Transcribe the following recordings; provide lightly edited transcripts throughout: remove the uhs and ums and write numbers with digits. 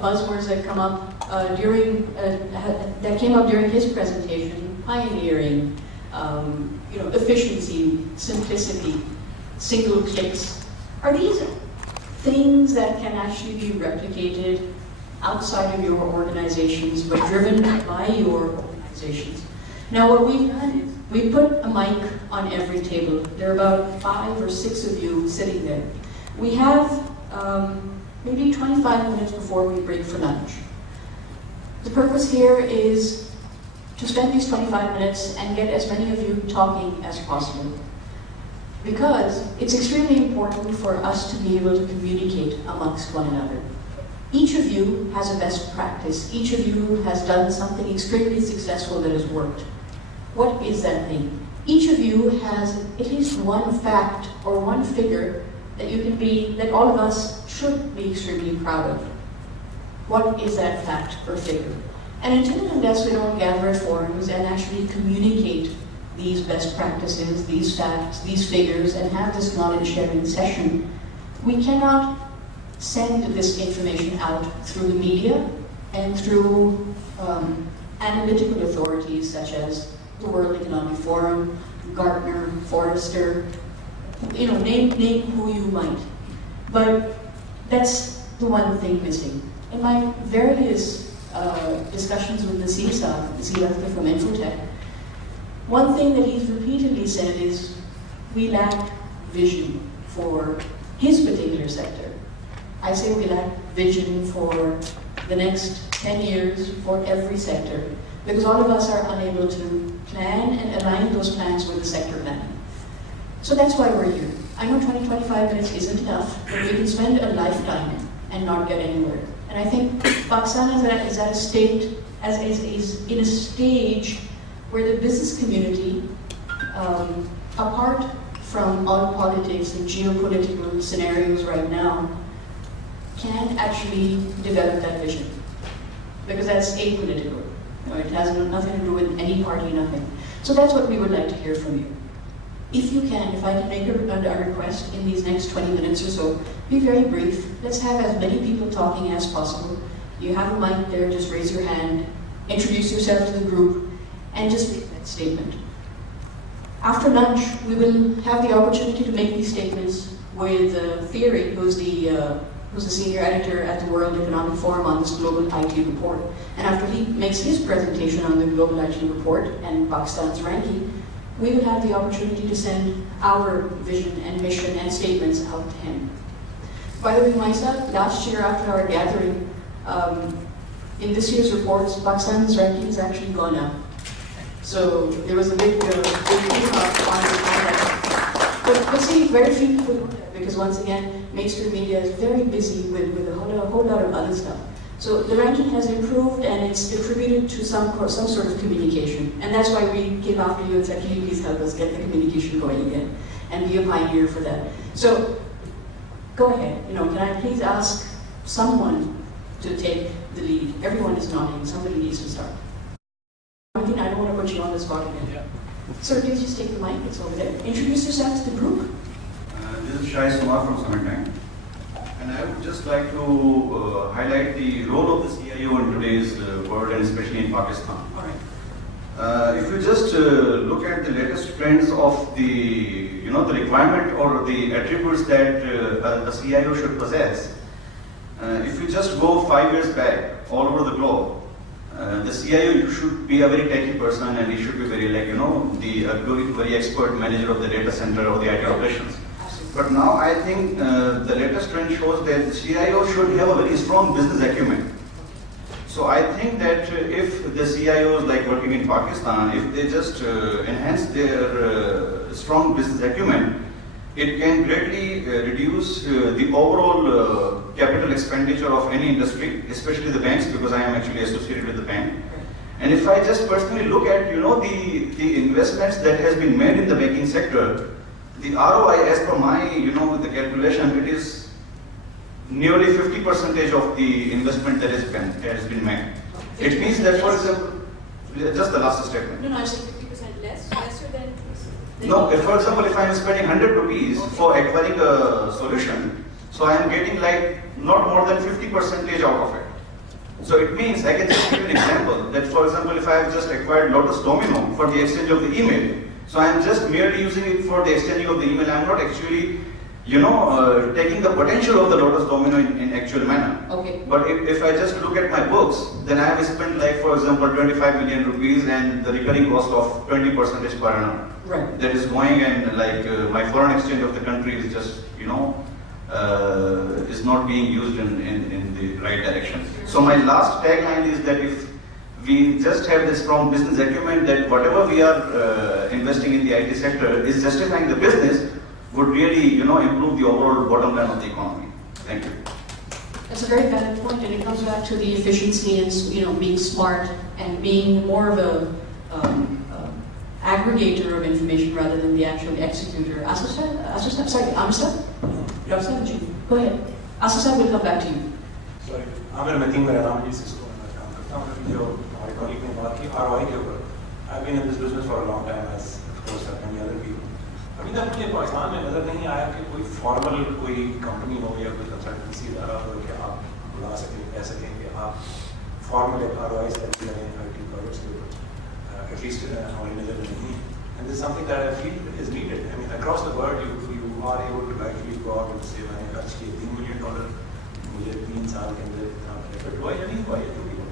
buzzwords that come up that came up during his presentation: pioneering, efficiency, simplicity, single clicks. Are these things that can actually be replicated outside of your organizations, but driven by your organizations? Now, what we've done is we put a mic on every table. There are about 5 or 6 of you sitting there. We have maybe 25 minutes before we break for lunch. The purpose here is to spend these 25 minutes and get as many of you talking as possible, because it's extremely important for us to be able to communicate amongst one another. Each of you has a best practice. Each of you has done something extremely successful that has worked. What is that thing? Each of you has at least one fact or one figure that all of us should be extremely proud of. What is that fact or figure? And until and unless we don't gather at forums and actually communicate these best practices, these facts, these figures, and have this knowledge sharing session, we cannot send this information out through the media and through analytical authorities such as the World Economic Forum, Gartner, Forrester, name who you might. But that's the one thing missing. In my various discussions with the CSA, the C-Director from Infotech, one thing that he's repeatedly said is we lack vision for his particular sector. I say we lack vision for the next 10 years for every sector, because all of us are unable to plan and align those plans with the sector planning. So that's why we're here. I know 20-25 minutes isn't enough, but we can spend a lifetime and not get anywhere. And I think Pakistan is in a stage where the business community, apart from all politics and geopolitical scenarios right now, can actually develop that vision. Because that's apolitical. It has nothing to do with any party, nothing. So that's what we would like to hear from you. If you can, if I can make a request in these next 20 minutes or so, be very brief. Let's have as many people talking as possible. You have a mic there, just raise your hand, introduce yourself to the group, and just make that statement. After lunch, we will have the opportunity to make these statements with Thierry, who's the senior editor at the World Economic Forum on this Global IT Report. And after he makes his presentation on the Global IT Report and Pakistan's ranking, we will have the opportunity to send our vision and mission and statements out to him. By the way, myself, last year after our gathering, in this year's reports, Pakistan's ranking has actually gone up. So there was a big on that. But see, very few people know that, because once again, mainstream media is very busy with a whole lot of other stuff. So the ranking has improved, and it's attributed to some sort of communication. And that's why we came after you and said, can you please help us get the communication going again and be a pioneer for that. So go ahead, can I please ask someone to take the lead? Everyone is nodding, somebody needs to start. I don't want to put you on the spot again. Yeah. Sir, please just take the mic, it's over there. Introduce yourself to the group. This is Shai Sumar from Summit Bank. And I would just like to highlight the role of the CIO in today's world, and especially in Pakistan. All right. If you just look at the latest trends of the requirement or the attributes that a CIO should possess, if you just go 5 years back all over the globe, the CIO should be a very techy person, and he should be very very expert manager of the data center or the IT operations. But now I think the latest trend shows that the CIO should have a very strong business acumen. So I think that if the CIOs like working in Pakistan, if they just enhance their strong business acumen, it can greatly reduce the overall capital expenditure of any industry, especially the banks, because I am actually associated with the bank. And if I just personally look at the investments that has been made in the banking sector, the ROI, as per my the calculation, it is nearly 50% of the investment that has been made. It means that, for example, just the last statement. No, I said 50% lesser than. No, if, for example, if I am spending 100 rupees for acquiring a solution, so I am getting like not more than 50% out of it. So it means, I can just give an example, that for example, if I have just acquired Lotus Domino for the exchange of the email, so I am just merely using it for the exchanging of the email, I am not actually, taking the potential of the Lotus Domino in actual manner. Okay. But if I just look at my books, then I have spent like, for example, 25 million rupees and the recurring cost of 20% per annum. Right. That is going, and like my foreign exchange of the country is just, is not being used in the right direction. So my last tagline is that if we just have this strong business acumen that whatever we are investing in the IT sector is justifying the business, would really, improve the overall bottom line of the economy. Thank you. That's a very valid point, and it comes back to the efficiency and being smart and being more of a aggregator of information rather than the actual executor. Asustad, sorry, Amistad? Go ahead. Asustad will come back to you. Sorry, Amir Mateen मेरा नाम है, जिस school में काम करता हूँ। जो हमारे कॉलीग ने बात की ROI के ऊपर, I've been in this business for a long time, as of course like many other people. अभी तक मुझे पाकिस्तान में नजर नहीं आया कि कोई फॉर्मल कोई कंपनी हो या कोई कंसल्टेंसी इदारा हो कि आप बुला सकें, कह सकें कि आप फॉर्मल एक ROI स्टडी करें IT प्रोजेक्ट्स के ऊपर, एटलीस्ट हमारी नजर में नहीं है. And this is something that I feel is needed. I mean, across the world, you are able to actually go out and say, मैंने खर्च किए $3 million, मुझे 3 साल के अंदर इतना benefit हुआ या नहीं हुआ या क्यों हुआ.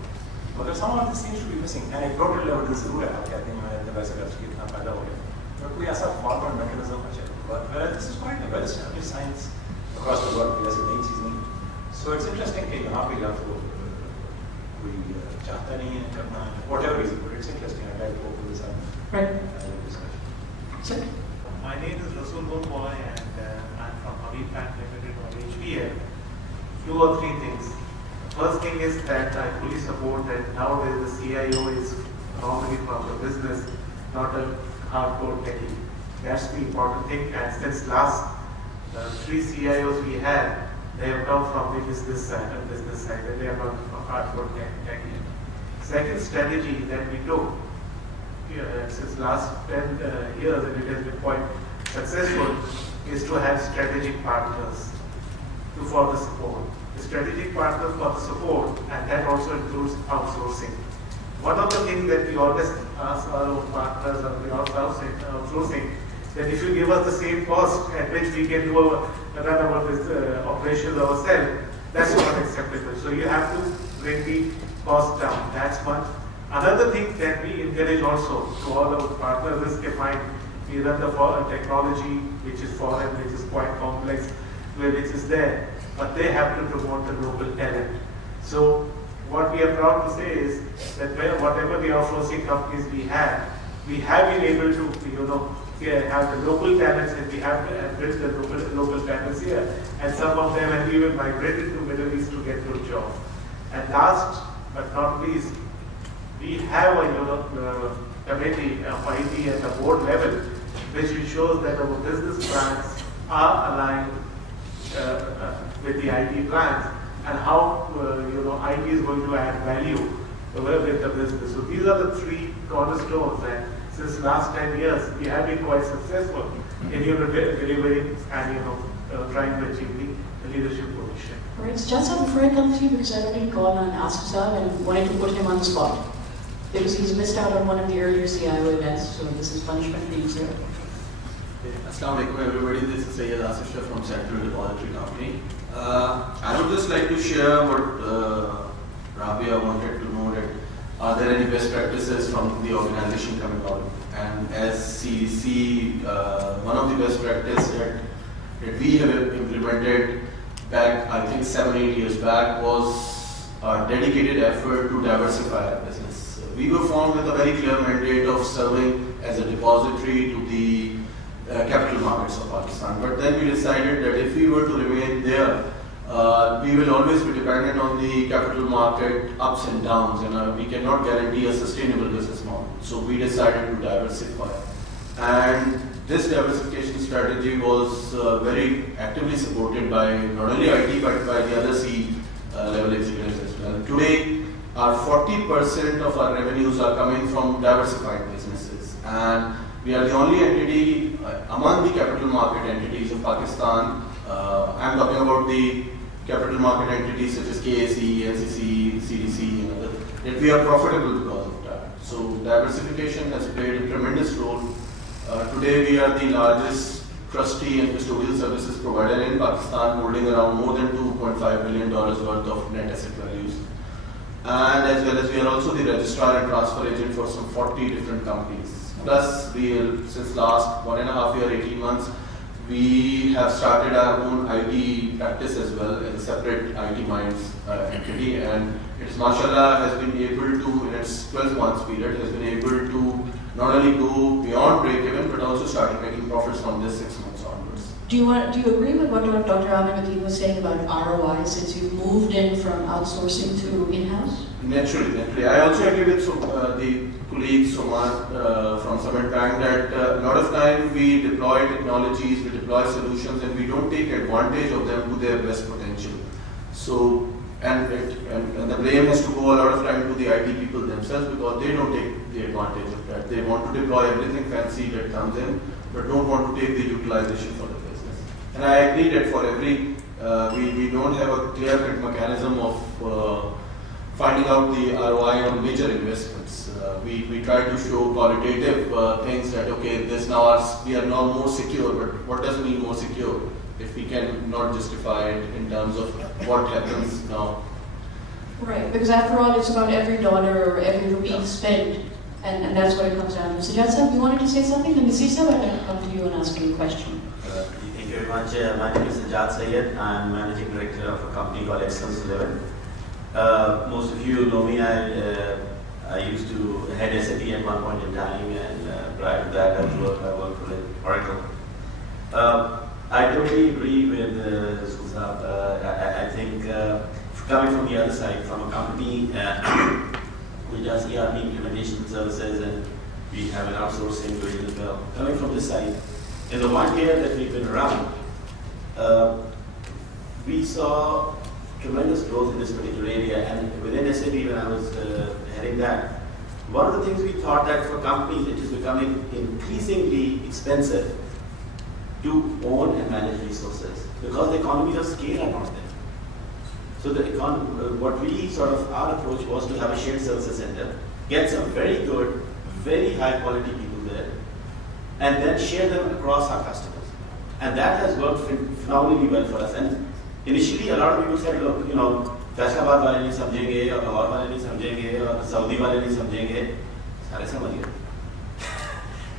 मगर some of this seems to be missing. Anecdotal evidence जरूर है, आप कहते हैं मैंने पैसे खर्च किए इतना फायदा हो गया. But कोई ऐसा formal mechanism है चलो. But this is quite a well-established science across the world. कोई ऐसी नई चीज़ नहीं. So it's interesting कि यहाँ पे या तो कोई चाहता नहीं है करना, whatever reason, but it's interesting. I'd like to open this up. Right. Sir? My name is Rasul Boy and I'm from Habib Bank Limited or HPL. 2 or 3 things. First thing is that I fully support that nowadays the CIO is normally from the business, not a hardcore techie. That's the important thing, and since last 3 CIOs we had, they have come from the business side and they are not from hardcore techie. Second strategy that we took since last 10 years, and it has been quite successful, is to have strategic partners for the support. The strategic partners for the support, and that also includes outsourcing. One of the things that we always ask our partners or the outsourcing, that if you give us the same cost at which we can run our operations ourselves, that's not acceptable. So you have to bring the cost down. That's one. Another thing that we encourage also to all our partners is to find either the technology which is foreign, which is quite complex, which is there, but they have to promote the local talent. So what we are proud to say is that whatever the outsourcing companies we have been able to have the local talents, and we have built the local talents here, and some of them have even migrated to Middle East to get good jobs. And last but not least, we have a committee of IT at the board level, which ensures that our business plans are aligned with the IT plans and how IT is going to add value with the business. So these are the 3 cornerstones, and since last 10 years we have been quite successful in delivering and trying to achieve the leadership position. All right, so Jansa, before I come to you, because I already called on Asustad and wanted to put him on the spot, because he's missed out on one of the earlier CIO events, so this is punishment for you, sir. Assalamu alaikum everybody, this is Sayyid Asif from Central Depository Company. I would just like to share what Rabia wanted to know, that are there any best practices from the organization coming out? And as CEC, one of the best practices that we have implemented back, I think 7-8 years back, was a dedicated effort to diversify our business. We were formed with a very clear mandate of serving as a depository to the capital markets of Pakistan. But then we decided that if we were to remain there, we will always be dependent on the capital market ups and downs, and we cannot guarantee a sustainable business model. So we decided to diversify. And this diversification strategy was very actively supported by not only IT but by the other C-level executives as well. Today, 40% of our revenues are coming from diversified businesses, and we are the only entity among the capital market entities of Pakistan. I'm talking about the capital market entities such as KSE, NCC, CDC, and other, that we are profitable because of that. So diversification has played a tremendous role. Today we are the largest trustee and custodial services provider in Pakistan, holding around more than $2.5 billion worth of net asset values. And as well as we are also the registrar and transfer agent for some 40 different companies. Plus, since last 1.5 year, 18 months, we have started our own IT practice as well as a separate IT Minds entity, and it's mashallah has been able to, in its 12 months period, has been able to not only go beyond break-even but also started making profits from this 6 months onwards. Do you agree with what Dr. Amir Mateen was saying about ROI since you moved in from outsourcing to in-house? Naturally. I also agree with the colleague Suman from Summit Bank that a lot of time we deploy technologies, we deploy solutions, and we don't take advantage of them to their best potential. So, and the blame has to go a lot of time to the IT people themselves because they don't take the advantage of that. They want to deploy everything fancy that comes in, but don't want to take the utilization for the business. And I agree that for every, we don't have a clear-cut mechanism of finding out the ROI on major investments. We try to show qualitative things that, okay, we are now more secure, but what does mean more secure if we can not justify it in terms of what happens now? Right, because after all, it's about every dollar or every rupee spent, and that's what it comes down to. Sajjad Sahab, you wanted to say something? Then Nasir Sahab, I'm going to come to you and ask you a question. Thank you very much. My name is Sajjad Syed. I'm managing director of a company called Excellence 11. Most of you know me. I used to head SAP at one point in time, and prior to that, I worked with Oracle. I totally agree with Rasul Sahab. I think coming from the other side, from a company which does ERP implementation services, and we have an outsourcing doing as well. Coming from this side, in the 1 year that we've been around, we saw tremendous growth in this particular area, and within SAP when I was heading that, one of the things we thought that for companies it is becoming increasingly expensive to own and manage resources because the economies of scale are not there. So what we our approach was to have a shared services center, get some very good, very high quality people there, and then share them across our customers. And that has worked phenomenally well for us. And initially, a lot of people said, look, Faisalabad wale nahi samjhenge, or Lahore wale nahi samjhenge, or Saudi wale nahi samjhenge. Sare samajh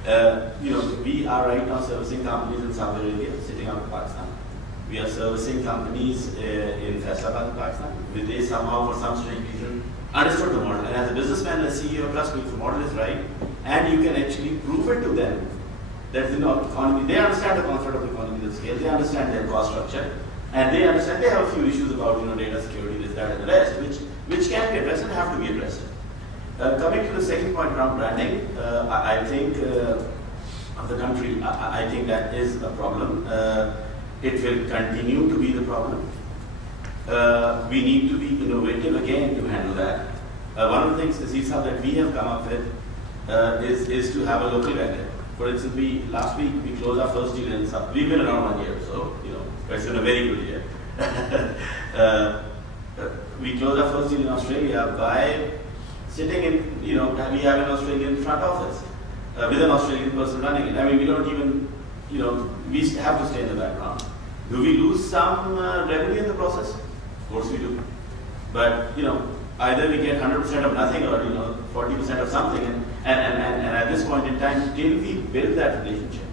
gaye. We are right now servicing companies in Saudi Arabia, sitting out of Pakistan. We are servicing companies in Faisalabad, Pakistan. They somehow, for some strange reason, understood the model. And as a businessman, as CEO, trust me, if the model is right, and you can actually prove it to them that economy, they understand the concept of economies of scale, they understand their cost structure. And they understand they have a few issues about data security, this, that, and the rest, which can be addressed and have to be addressed. Coming to the second point around branding, I think of the country, I think that is a problem. It will continue to be the problem. We need to be innovative again to handle that. One of the things, Aziz, that we have come up with is to have a local vendor. For instance, last week we closed our first deal in South. We've been around 1 year, so it's been a very good year. We closed our first deal in Australia by sitting in, we have an Australian front office with an Australian person running it. I mean, we don't even, we have to stay in the background. Do we lose some revenue in the process? Of course we do. But, either we get 100% of nothing or, 40% of something. And at this point in time, till we build that relationship,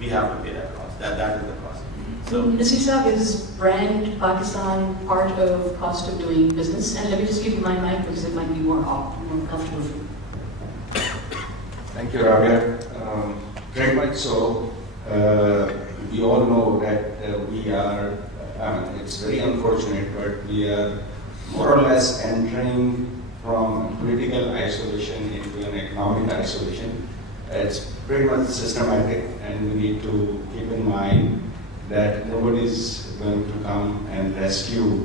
we have to pay that cost. That is the cost. So, Nasir Sahab, is brand Pakistan part of cost of doing business? And let me just give you my mic because it might be more comfortable for you. Thank you, Rabia. Very much so. We all know that we are, it's very unfortunate, but we are more or less entering from political isolation into an economic isolation. It's pretty much systematic, and we need to keep in mind that nobody is going to come and rescue.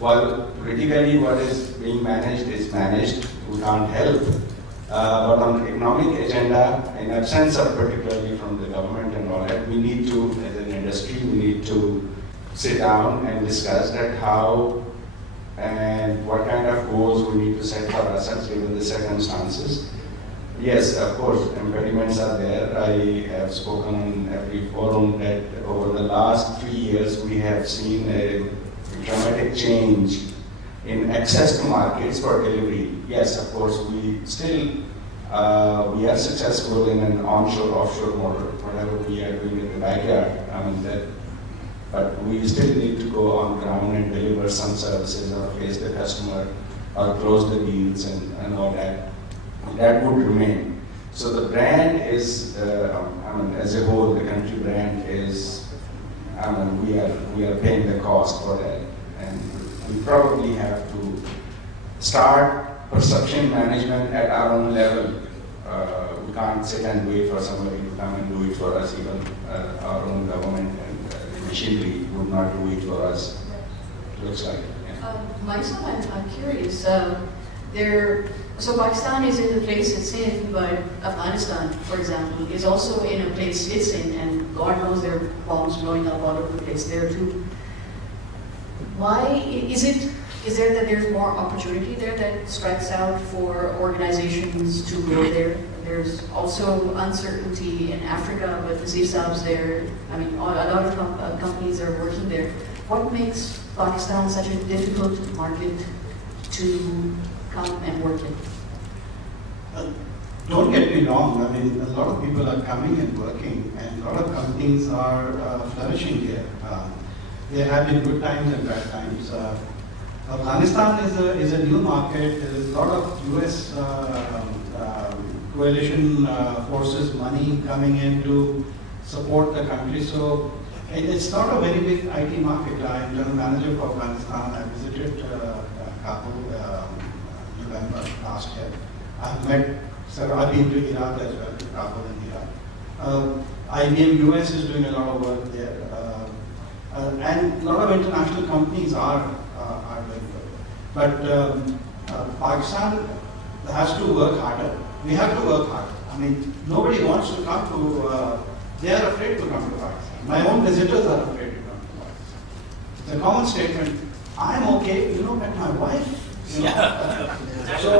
While politically what is being managed is managed, we can't help. But on the economic agenda, in absence of particularly from the government and all that, we need to, as an industry, we need to sit down and discuss that how and what kind of goals we need to set for ourselves given the circumstances. Yes, of course, impediments are there. I have spoken on every forum that over the last 3 years we have seen a dramatic change in access to markets for delivery. Yes, of course, we still we are successful in an onshore-offshore model, whatever we are doing in the backyard. I mean that, but we still need to go on ground and deliver some services or face the customer or close the deals and all that. That would remain. So the brand is, I mean, as a whole, the country brand is, I mean, we are paying the cost for that, and we probably have to start perception management at our own level. We can't sit and wait for somebody to come and do it for us. Even our own government and the machinery would not do it for us. Looks like. Yeah. Myself, I'm curious. So Pakistan is in the place it's in, but Afghanistan, for example, is also in a place it's in, and God knows there are bombs blowing up all over the place there too. Why is it? Is there that there's more opportunity there that strikes out for organizations to go there? There's also uncertainty in Africa with the Saabs there. I mean, a lot of companies are working there. What makes Pakistan such a difficult market to come and work in? Don't get me wrong, I mean, a lot of people are coming and working, and a lot of companies are flourishing here. There have been good times and bad times. Afghanistan is a new market. There is a lot of US coalition forces money coming in to support the country. So it's not a very big IT market. I'm general manager for Afghanistan. I visited Kabul November last year. I've met, so I've been to Iraq as well, Kabul and Iraq. IBM US is doing a lot of work there. And a lot of international companies are doing good. But Pakistan has to work harder. We have to work harder. I mean, nobody wants to come to, they are afraid to come to Pakistan. My own visitors are afraid to come to Pakistan. It's a common statement. I'm okay, you know, but my wife, you know. So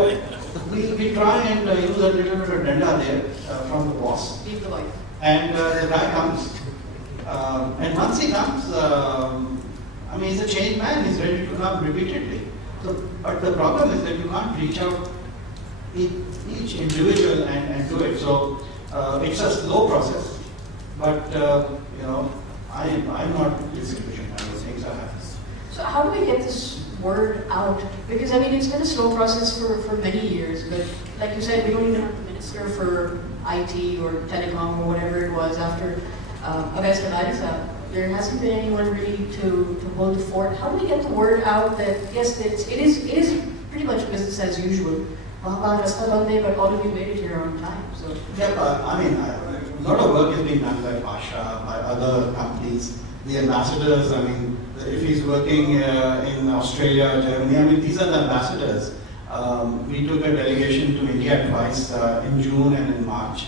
we try and use a little bit of denda there from the boss. Leave the wife. And the guy comes. And once he comes, I mean, he's a changed man. He's ready to come repeatedly. So, but the problem is that you can't reach out each individual and do it. So it's a slow process. But you know, I'm not disillusioned. I mean, things are happening. So how do we get this word out? Because I mean, it's been a slow process for many years, but like you said, we don't even have the minister for IT or telecom or whatever it was after Augusta Larissa. There hasn't been anyone really to hold the fort. How do we get the word out that yes, it is pretty much business as usual? But all of you made it here on time. So yeah, I mean, a lot of work is being done by Pasha, by other companies, the ambassadors. I mean, if he's working in Australia, Germany, I mean, these are the ambassadors. We took a delegation to India twice, in June and in March.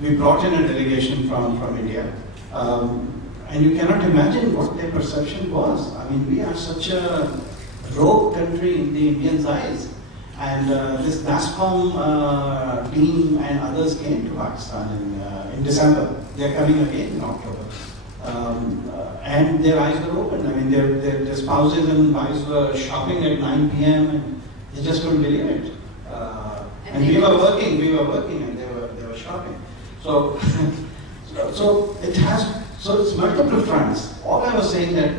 We brought in a delegation from India. And you cannot imagine what their perception was. I mean, we are such a rogue country in the Indians' eyes. And this NASCOM team and others came to Pakistan in December. They're coming again in October. And their eyes were open. I mean, their spouses and wives were shopping at 9 p.m. and they just couldn't believe it. And we were working, and they were shopping. So, so it's multiple fronts. All I was saying that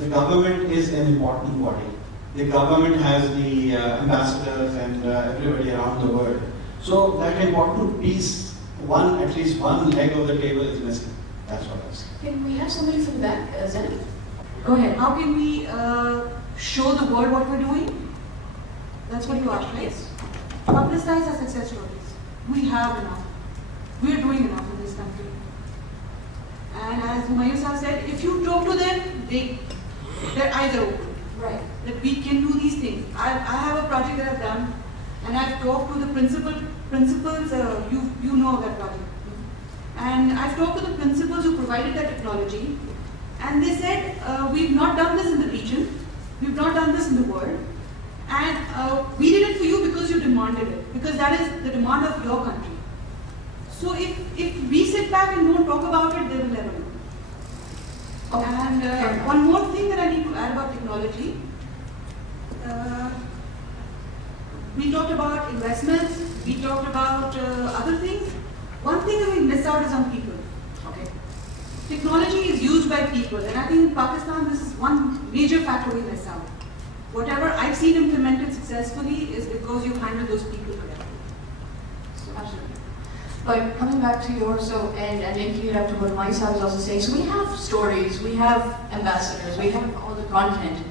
the government is an important body. The government has the ambassadors and everybody around the world. So that important piece, at least one leg of the table is missing. That's what I was saying. can we have somebody from the back, Zen? Go ahead. How can we show the world what we're doing? That's what you asked, right? Yes. Publicize our success stories. We have enough. We're doing enough in this country. And as Humayun Sahab said, if you talk to them, their eyes are open. Right. That we can do these things. I have a project that I've done, and I've talked to the principals. You know of that project. And I've talked to the principals who provided that technology, And they said, we've not done this in the region, we've not done this in the world, and we did it for you because you demanded it, because that is the demand of your country. So if we sit back and don't talk about it, they will never know. And one more thing that I need to add about technology. We talked about investments, we talked about other things. One thing that we miss out is on people. Okay. Technology is used by people, and I think in Pakistan this is one major factor we miss out. Whatever I've seen implemented successfully is because you handle those people correctly. So, Absolutely. But coming back to yours, and linking it up to what Maisa was also saying, so we have stories, we have ambassadors, we have all the content,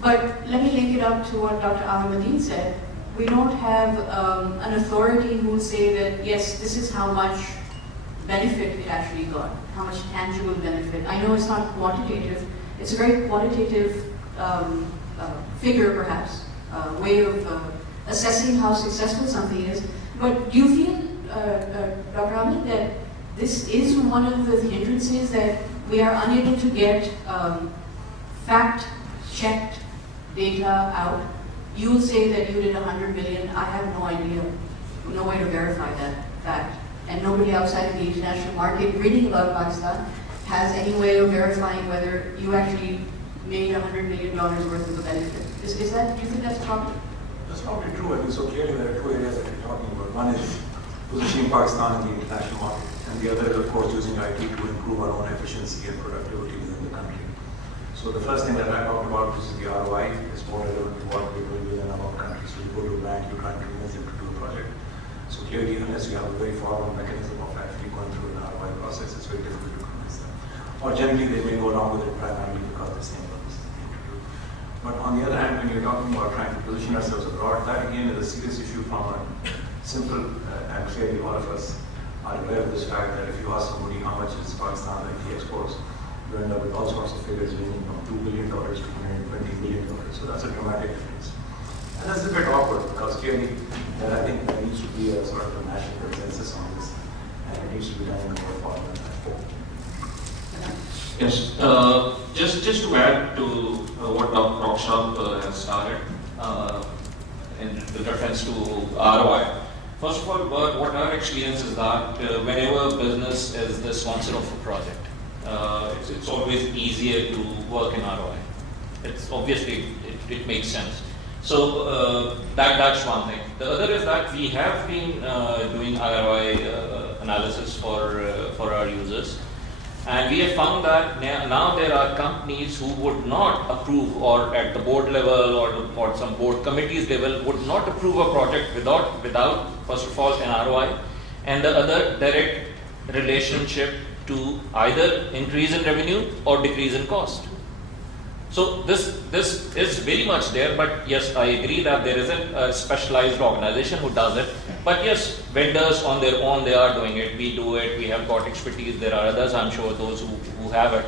but let me link it up to what Dr. Ahmadeen said. We don't have an authority who will say that, yes, this is how much benefit it actually got, how much tangible benefit. I know it's not quantitative, it's a very qualitative figure perhaps, way of assessing how successful something is, but do you feel, Dr. Ahmed, that this is one of the hindrances that we are unable to get fact-checked data out? You will say that you did 100 million. I have no idea, no way to verify that fact. And nobody outside of the international market reading about Pakistan has any way of verifying whether you actually made $100 million worth of a benefit. Is that, do you think that's probably? That's probably true. I mean, so clearly there are two areas that you're talking about. One is positioning Pakistan in the international market, and the other is, of course, using IT to improve our own efficiency and productivity within the country. So the first thing that I talked about, which is the ROI, is more relevant to what we're doing within our country. So you go to a bank, you're trying to convince them to do a project. So clearly, unless you have a very formal mechanism of actually going through an ROI process, it's very difficult to convince them. Or generally, they may go along with it primarily because they're saying, well, this is the thing to do. But on the other hand, when you're talking about trying to position ourselves abroad, that again is a serious issue from a simple, and clearly all of us are aware of this fact that if you ask somebody how much is Pakistan IT exports, you end up with all sorts of figures ranging from $2 billion to $120 billion. So that's a dramatic difference. And that's a bit awkward because clearly I think there needs to be a sort of a national consensus on this, and it needs to be done in a more formal manner. Yes, just to add to what Dr. Rockshop has started in reference to ROI. First of all, what our experience is that whenever business is the sponsor of a project, it's always easier to work in ROI. It's obviously, it makes sense. So that's one thing. The other is that we have been doing ROI analysis for our users. And we have found that now there are companies who would not approve, or at the board level or some board committees level would not approve a project without first of all an ROI, and the other direct relationship to either increase in revenue or decrease in cost. So this is very much there, but yes, I agree that there isn't a specialized organization who does it. But yes, vendors on their own, they are doing it. We do it. We have got expertise. There are others, I'm sure, those who have it.